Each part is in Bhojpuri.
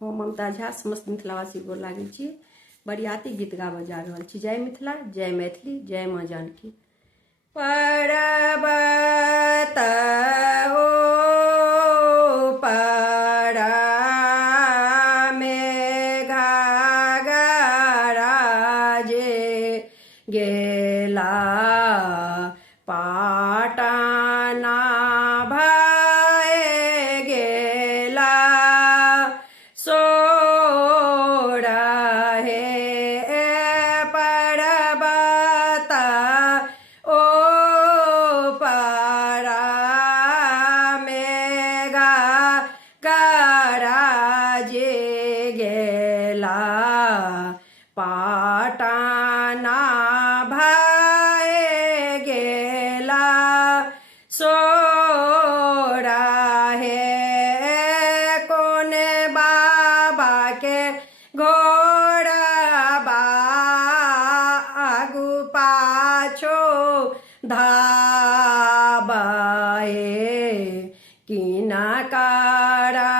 हम ममता झा समस्त मिथिलावासी गोर लागै छी। बरियाती गीत गाबऽ जा रहल छी। जय मिथिला, जय मैथिली, जय माँ जानकी। पर्वत हो परा में घाघराजे गेला पाटना भय गेला सोड़ा हे पर्वत ओ परा में घाघराजे गेला पाटना भय गेला सोड़ा हे कोने बाबा के घोड़ा आगू पाछो धाबाए किना कारा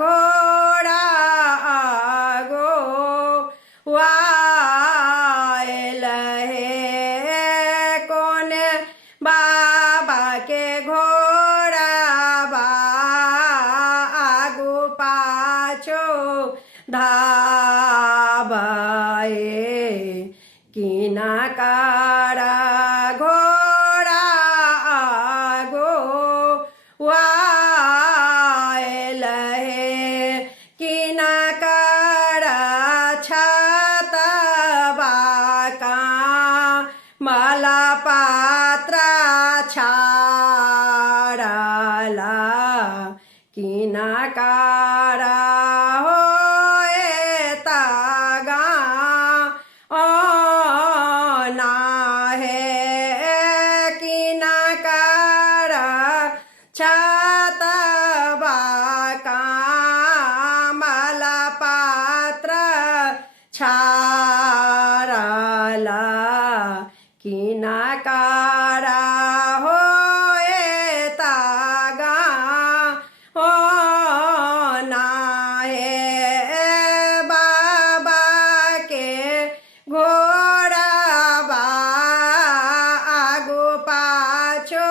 घोड़ा आगो वायल हे कोने बाबा के घोड़ा आगू पाछो धाबाए किना कारा घोड़ा आगो वायल हे किना कारा छतबा का माला पात्र छाड़ला किना कारा छतबा का माला पात्र छाड़ला किना कारा होए तागा हो ना हे बाबा के घोड़ा आगो पाछो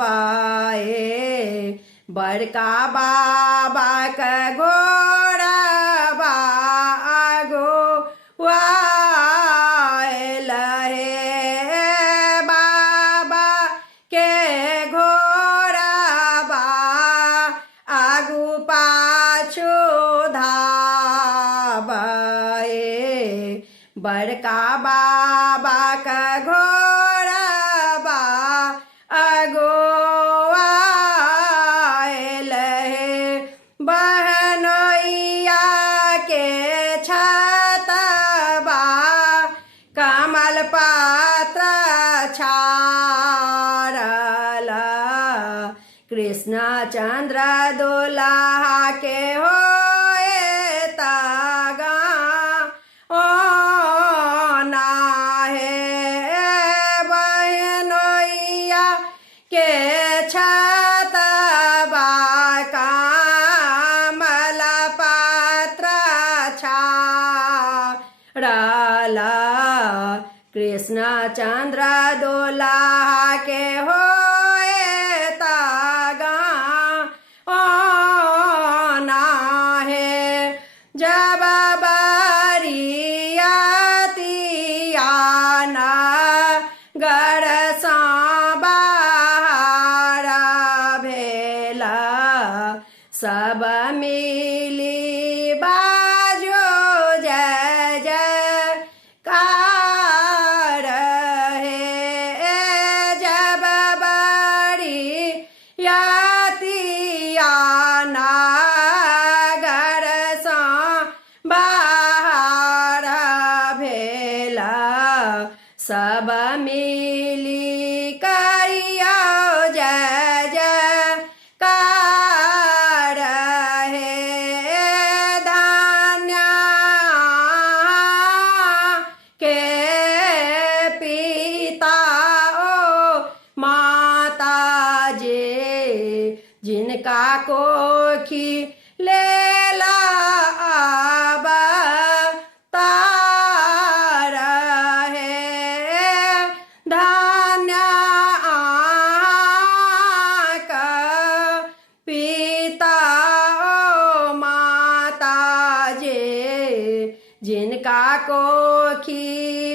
धाबाए बड़का बाबा का घोड़ा आगो वायल हे बाबा के घोड़ा आगू पाछो धाबाए बड़का बाबा का घोड़ा आगो वायल हे बहनोइया के छतबा कमल पात्र छाड़ला कृष्ण चंद्र दुल्हा के होए तागा ओ ना हे बहनोइया के छतबा कमल पात्र छाड़ला कृष्ण चंद्र दुल्हा के होए तागा ओ ना हे जब बरियातियाना गढ़ सा बाहर भेला सब मिली बाजो जय जयकार हे जब बरियातियाना घर सा बाहर भेला सब मिली करिया जय जयकार हे धान्य के पिता ओ माता जे जिनका को कोखी लेला अब तार है धन्य आँख पिता ओ माता जे जिनका कोखी